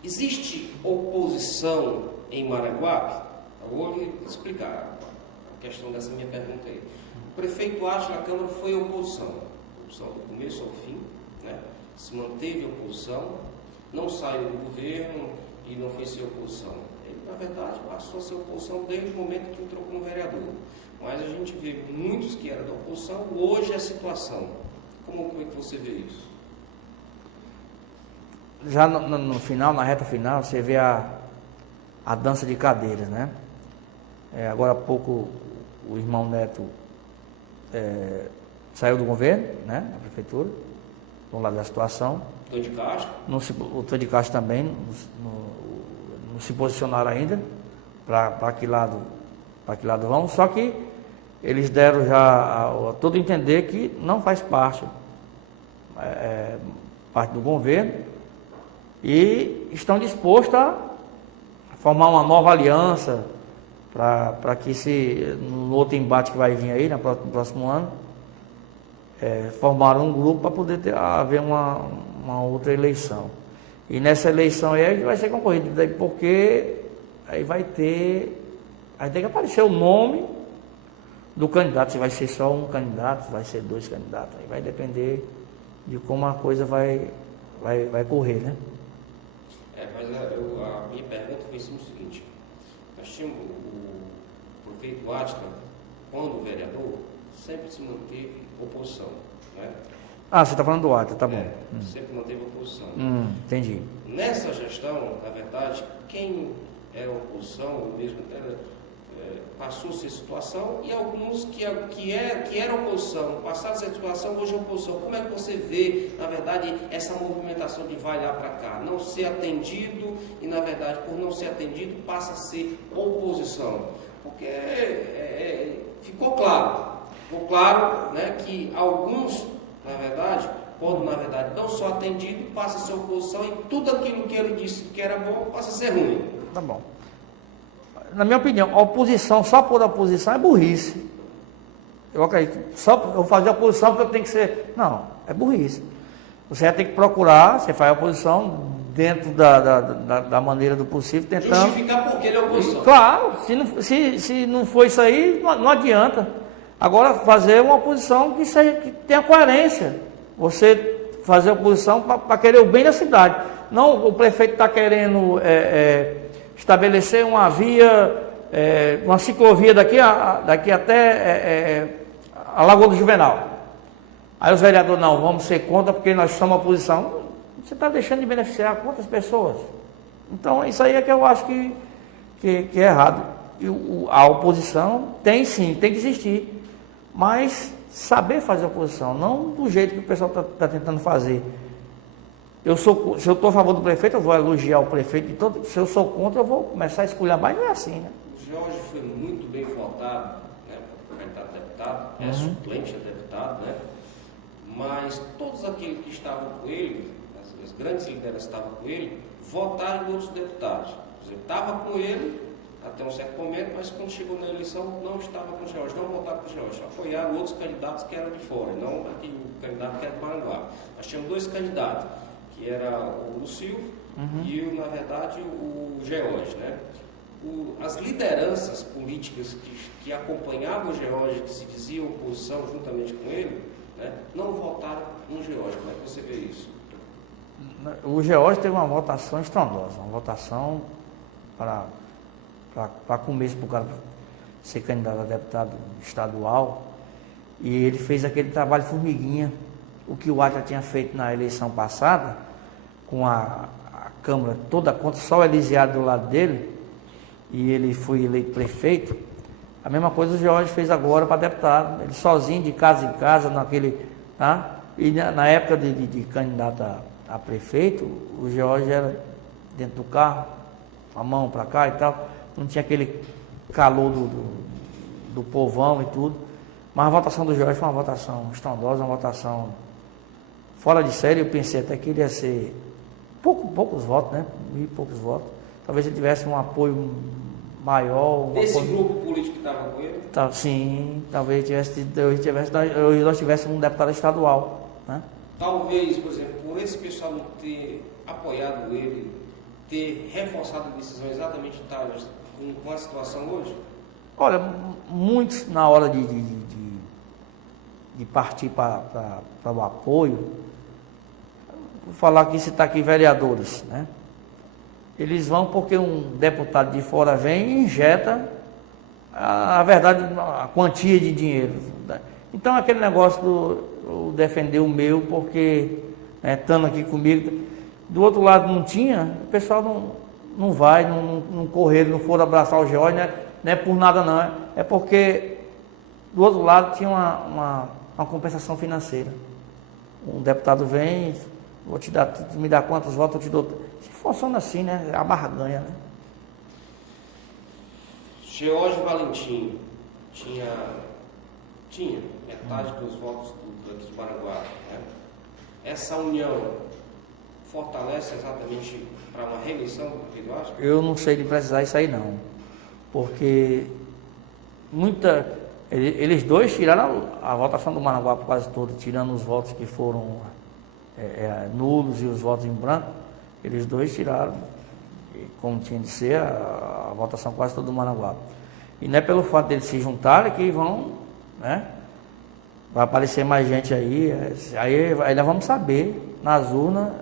existe oposição em Maranguape? Eu vou lhe explicar a questão dessa minha pergunta aí. O prefeito Átila Câmara foi oposição do começo ao fim, né? Se manteve oposição, não saiu do governo e não foi ser oposição. Ele, na verdade, passou a ser oposição desde o momento que entrou como vereador. Mas a gente vê muitos que eram da oposição, hoje é a situação. Como é que você vê isso? Já no final, na reta final, você vê a dança de cadeiras, né? Agora há pouco o irmão Neto saiu do governo, né? Da prefeitura, do lado da situação. Tô de Castro? O Tô de Castro também não se posicionaram ainda para que lado vão, só que eles deram já a todo entender que não faz parte do governo, e estão dispostos a formar uma nova aliança para que no outro embate que vai vir aí, no próximo ano, formaram um grupo para poder haver uma outra eleição. E nessa eleição aí vai ser concorrido, porque aí vai ter que aparecer o nome do candidato, se vai ser só um candidato, se vai ser 2 candidatos, aí vai depender de como a coisa vai correr, né? Mas a minha pergunta foi assim, o seguinte: nós tínhamos o prefeito Átila, quando vereador, sempre se manteve oposição, né? Você está falando do Átila, tá bom. Sempre manteve oposição. Entendi. Nessa gestão, na verdade, quem era oposição, mesmo passou essa situação, e alguns que eram oposição, passaram essa situação, hoje é oposição. Como é que você vê, na verdade, essa movimentação de vai lá para cá? Não ser atendido, e na verdade, por não ser atendido, passa a ser oposição. Porque ficou claro, né, que alguns, na verdade, quando na verdade não só atendido, passa a ser oposição, e tudo aquilo que ele disse que era bom, passa a ser ruim. Tá bom. Na minha opinião, a oposição, só por oposição, é burrice. Eu acredito, só eu fazer oposição porque eu tenho que ser... Não, é burrice. Você vai ter que procurar, você faz a oposição dentro da maneira do possível, tentando... Justificar por que ele é oposição. Claro, se não for isso aí, não adianta. Agora, fazer uma oposição que tenha coerência. Você fazer oposição para querer o bem da cidade. Não o prefeito está querendo estabelecer uma via, uma ciclovia daqui até a Lagoa do Juvenal. Aí os vereadores, não, vamos ser contra porque nós somos oposição. Você está deixando de beneficiar quantas pessoas? Então, isso aí é que eu acho que é errado. E a oposição tem sim, tem que existir, mas saber fazer oposição, não do jeito que o pessoal está tentando fazer. Se eu estou a favor do prefeito, eu vou elogiar o prefeito, e se eu sou contra, eu vou começar a escolher, mas não é assim, né? O Jorge foi muito bem votado, né, para candidato a deputado, é suplente a deputado, né? Mas todos aqueles que estavam com ele, as grandes lideranças que estavam com ele, votaram em outros deputados. Estava com ele até um certo momento, mas quando chegou na eleição não estava com o George, não votaram com o George, apoiaram outros candidatos que eram de fora, não aquele candidato que era de Maranguá. Nós tínhamos dois candidatos, que era o Lúcio e, na verdade, o George, né? As lideranças políticas que acompanhavam o George, que se dizia oposição juntamente com ele, né, não votaram no George. Como é que você vê isso? O George teve uma votação estrondosa, uma votação para começo, para o cara ser candidato a deputado estadual, e ele fez aquele trabalho formiguinha, o que o Átila tinha feito na eleição passada, com a Câmara toda contra, só o Elisiário do lado dele, e ele foi eleito prefeito. A mesma coisa o George fez agora para deputado, ele sozinho, de casa em casa, tá? E na época de candidato a prefeito, o George era dentro do carro, a mão para cá e tal, não tinha aquele calor do povão e tudo, mas a votação do George foi uma votação estrondosa, uma votação fora de série. Eu pensei até que ele ia ser poucos votos, né? 1.000 e poucos votos, talvez ele tivesse um apoio maior. Desse grupo político que estava com ele? Sim, talvez nós tivéssemos um deputado estadual, né? Talvez, por exemplo, por esse pessoal não ter apoiado ele, ter reforçado a decisão exatamente com a situação hoje? Olha, muitos na hora de partir para o apoio, vou falar que está aqui vereadores, né? Eles vão porque um deputado de fora vem e injeta a verdade, a quantia de dinheiro. Então aquele negócio do defender o meu, porque estando aqui comigo, do outro lado não tinha, o pessoal não vai, não correram, não foram abraçar o George, né? Não é por nada não, é porque do outro lado tinha uma compensação financeira. Um deputado vem, me dá quantos votos, eu te dou. Se funciona assim, né? A barganha, né? George Valentim tinha metade dos votos daqui de Maranguá, né? Essa união fortalece exatamente para uma reeleição do prefeito Átila? Eu não sei de precisar isso aí não, porque eles dois tiraram a votação do Maranguá quase toda, tirando os votos que foram nulos e os votos em branco, eles dois tiraram, como tinha de ser, a votação quase toda do Maranguá. E não é pelo fato deles se juntarem que vão, né? Vai aparecer mais gente aí nós vamos saber nas urnas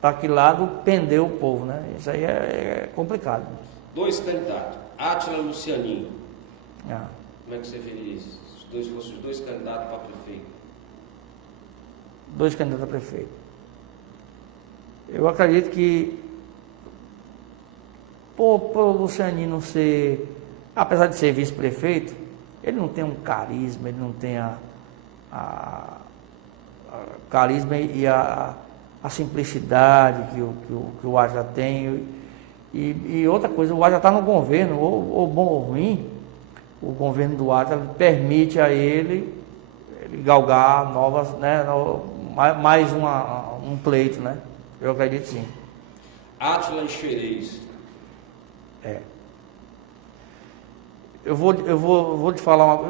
para que lado pender o povo, né? Isso aí é complicado. Dois candidatos, Átila e Lucianinho. Ah. Como é que você veria isso? Se fossem os dois candidatos para prefeito? Dois candidatos a prefeito. Eu acredito que por o Lucianinho não ser, apesar de ser vice-prefeito, ele não tem um carisma, ele não tem a carisma e a simplicidade que o Átila tem. E outra coisa, o Átila está no governo, ou bom ou ruim, o governo do Átila permite a ele galgar novas, né, mais um pleito, né? Eu acredito sim. Átila e Xerez. Eu vou te falar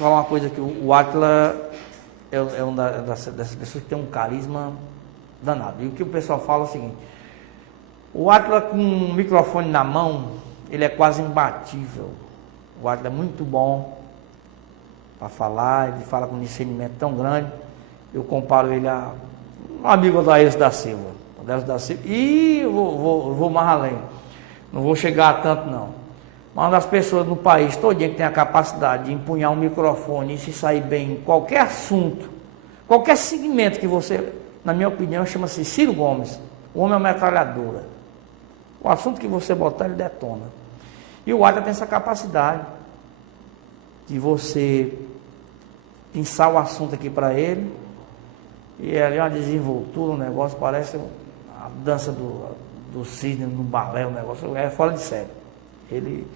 uma coisa, que o Átila é uma dessas pessoas que tem um carisma danado. E o que o pessoal fala é o seguinte: o Átila com um microfone na mão, ele é quase imbatível. O Átila é muito bom para falar, ele fala com um discernimento tão grande. Eu comparo ele um amigo da Adelso da Silva. E eu vou mais além. Não vou chegar a tanto, não. Mas uma das pessoas no país todinho que tem a capacidade de empunhar um microfone e se sair bem em qualquer assunto, qualquer segmento que você, na minha opinião, chama-se Ciro Gomes. O homem é uma metralhadora. O assunto que você botar, ele detona. E o Atlas tem essa capacidade de você pensar o assunto aqui para ele, e ali uma desenvoltura, um negócio, parece a dança do cisne no balé, um negócio é fora de série. Ele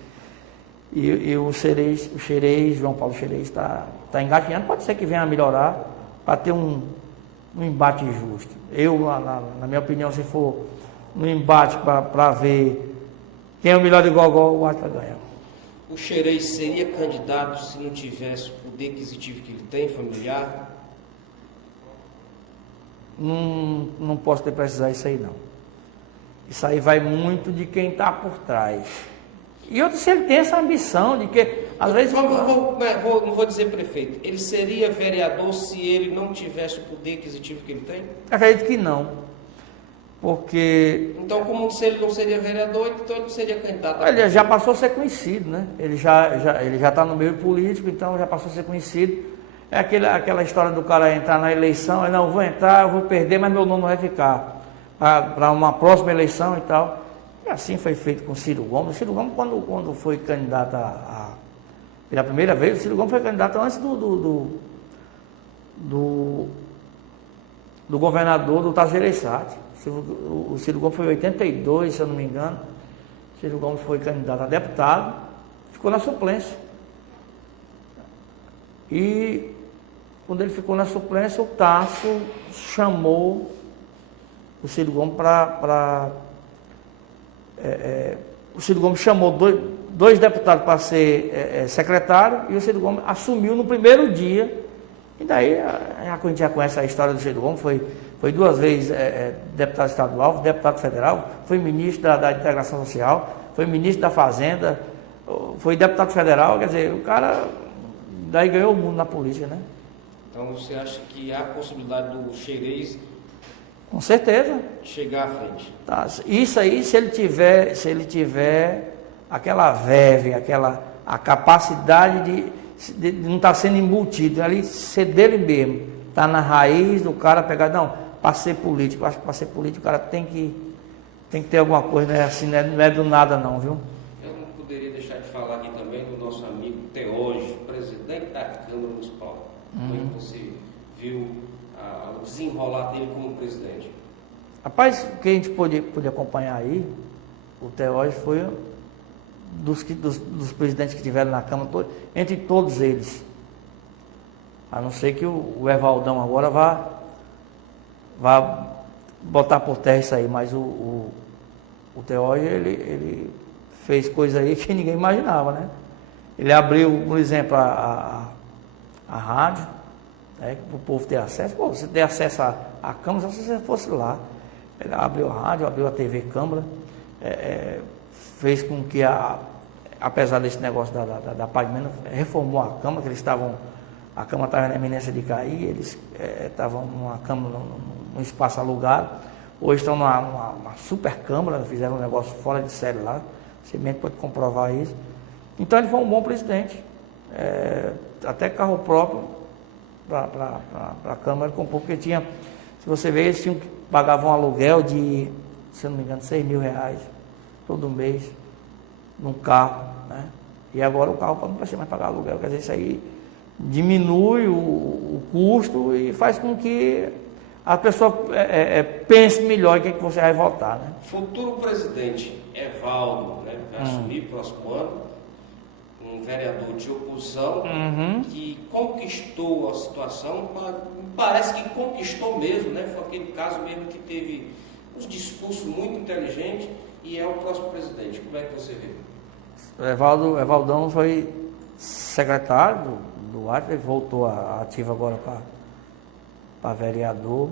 e o Xerez, João Paulo Xerez está engatinhando, pode ser que venha a melhorar para ter um embate justo. Eu, na minha opinião, se for um embate para ver quem é o melhor de gogó, o Atlas ganha. O Xerez seria candidato se não tivesse o poder aquisitivo que ele tem, familiar? Não posso precisar isso aí, não. Isso aí vai muito de quem está por trás. E outro, se ele tem essa ambição de que, às vezes... Não vou dizer prefeito. Ele seria vereador se ele não tivesse o poder aquisitivo que ele tem? Acredito que não. Porque... Então, como se ele não seria vereador, então ele não seria candidato? Ele já passou a ser conhecido, né? Ele já está no meio político, então já passou a ser conhecido. É aquela história do cara entrar na eleição, eu não vou entrar, eu vou perder, mas meu nome não vai ficar para uma próxima eleição e tal. E assim foi feito com o Ciro Gomes. O Ciro Gomes, quando foi candidato pela primeira vez, o Ciro Gomes foi candidato antes do governador do Tasso Gereissati. O Ciro Gomes foi em 82, se eu não me engano. O Ciro Gomes foi candidato a deputado, ficou na suplência. E quando ele ficou na suplência, o Tasso chamou o Ciro Gomes o Ciro Gomes chamou dois deputados para ser secretário, e o Ciro Gomes assumiu no primeiro dia. E daí a gente já conhece a história do Ciro Gomes, foi 2 vezes deputado estadual, deputado federal, foi ministro da Integração Social, foi ministro da Fazenda, foi deputado federal, quer dizer, o cara daí ganhou o mundo na política, né? Então você acha que há possibilidade do Xerez... Com certeza. Chegar à frente. Tá. Isso aí, se ele tiver aquela verve, a capacidade de não estar sendo embutido, ali ser dele mesmo, tá na raiz do cara pegar, não, para ser político, eu acho que para ser político o cara tem que ter alguma coisa, né? Assim, não é do nada não, viu? Eu não poderia deixar de falar aqui também do nosso amigo Teógio, presidente da Câmara Municipal. Como é que você viu o desenrolar dele como presidente? Rapaz, o que a gente pôde acompanhar aí, o Teógio foi dos presidentes que tiveram na Câmara, entre todos eles. A não ser que o Evaldão agora vá botar por terra isso aí, mas o Teógio, ele fez coisa aí que ninguém imaginava, né? Ele abriu, por exemplo, a rádio, né, para o povo ter acesso. Pô, você ter acesso à Câmara, só se você fosse lá. Ele abriu a rádio, abriu a TV Câmara, fez com que, apesar desse negócio da Pagmena, reformou a Câmara, que a Câmara estava na iminência de cair, eles estavam numa Câmara, num espaço alugado, hoje estão numa super Câmara, fizeram um negócio fora de série lá, você mesmo pode comprovar isso. Então ele foi um bom presidente, até carro próprio para a Câmara ele comprou, porque tinha, se você ver, eles pagavam um aluguel de, se eu não me engano, R$6.000 todo mês num carro, né? E agora o carro não precisa mais pagar aluguel, quer dizer, isso aí diminui o custo e faz com que a pessoa pense melhor em quem que você vai votar, né? Futuro presidente Evaldo, né, vai assumir próximo ano, um vereador de oposição que conquistou a situação, parece que conquistou mesmo, né? Foi aquele caso mesmo que teve uns discursos muito inteligentes e é o próximo presidente. Como é que você vê? O Evaldão foi secretário do Atlas, ele voltou ativo agora para vereador.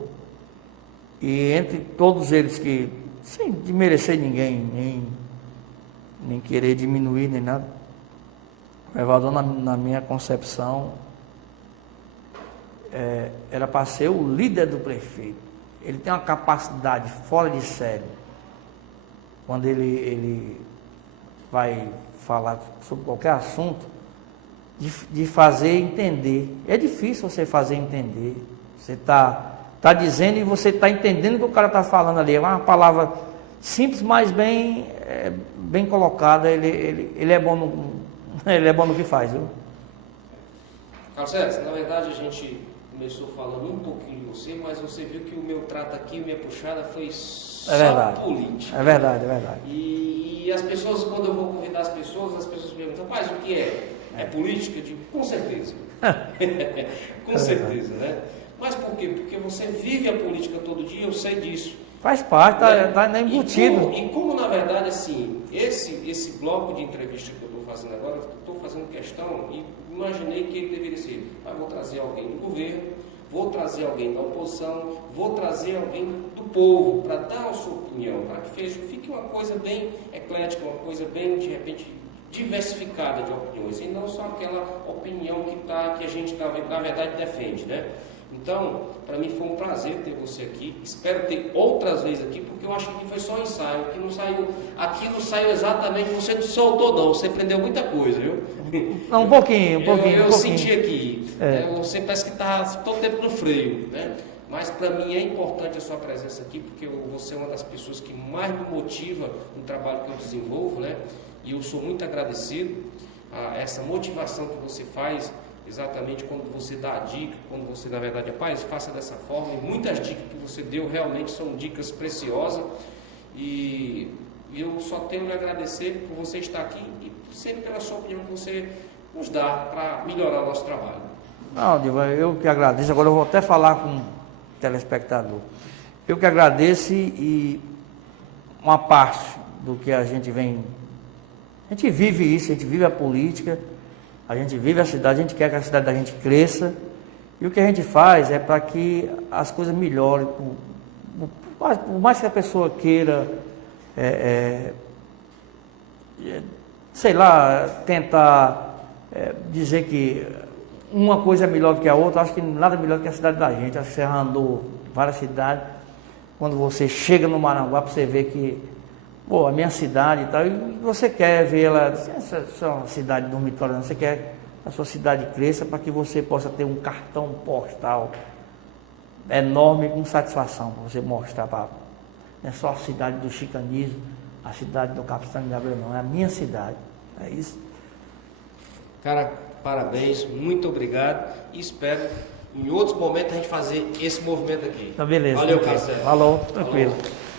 E entre todos eles que, sem desmerecer ninguém, nem querer diminuir, nem nada, o Evaldão, na minha concepção, era para ser o líder do prefeito. ele tem uma capacidade fora de série. Quando ele vai falar sobre qualquer assunto, de fazer entender. É difícil você fazer entender. Você tá dizendo e você está entendendo o que o cara está falando ali. É uma palavra simples, mas bem colocada. Ele é bom ele é bom no que faz, viu? Carlos Sérgio, na verdade a gente começou falando um pouquinho de você, mas você viu que o meu trato aqui, minha puxada foi só política. É verdade, é verdade. E as pessoas, quando eu vou convidar as pessoas perguntam, rapaz, o que é? É política? Eu digo, com certeza. Com certeza, né? Mas por quê? Porque você vive a política todo dia, eu sei disso. Faz parte, tá embutido. E como, na verdade, assim, esse bloco de entrevista que eu estou fazendo agora, eu estou fazendo questão e imaginei que ele deveria ser, vou trazer alguém do governo, vou trazer alguém da oposição, vou trazer alguém do povo para dar a sua opinião, para que fique uma coisa bem eclética, uma coisa bem, de repente, diversificada de opiniões, e não só aquela opinião que a gente, na verdade, defende, né? Então, para mim foi um prazer ter você aqui. Espero ter outras vezes aqui, porque eu acho que foi só um ensaio. Aqui não saiu exatamente, você não soltou não, você aprendeu muita coisa, viu? Não, um pouquinho. Eu senti aqui, você parece que está todo tempo no freio, né? Mas para mim é importante a sua presença aqui, porque você é uma das pessoas que mais me motiva no trabalho que eu desenvolvo, né? E eu sou muito agradecido a essa motivação que você faz, exatamente quando você dá a dica, quando você, na verdade, rapaz, faça dessa forma. E muitas dicas que você deu realmente são dicas preciosas. E eu só tenho a lhe agradecer por você estar aqui e sempre pela sua opinião que você nos dá para melhorar o nosso trabalho. Não, Diva, eu que agradeço. Agora eu vou até falar com o telespectador. Eu que agradeço e uma parte do que a gente vem... A gente vive isso, a gente vive a política, a gente vive a cidade, a gente quer que a cidade da gente cresça. E o que a gente faz é para que as coisas melhorem. Por mais que a pessoa queira, sei lá, tentar dizer que uma coisa é melhor do que a outra, acho que nada é melhor do que a cidade da gente. Acho que você andou várias cidades, quando você chega no Maranguá, para você ver que, pô, a minha cidade e tal, e você quer ver ela, essa é uma cidade dormitória, você quer que a sua cidade cresça para que você possa ter um cartão postal enorme com satisfação, para você mostrar para... Não é só a cidade do Chicanismo, a cidade do Capitão de Abreu, não, é a minha cidade, é isso. Cara, parabéns, muito obrigado e espero em outros momentos a gente fazer esse movimento aqui. Então, beleza. Valeu, Carlos. Falou, tranquilo. Falou.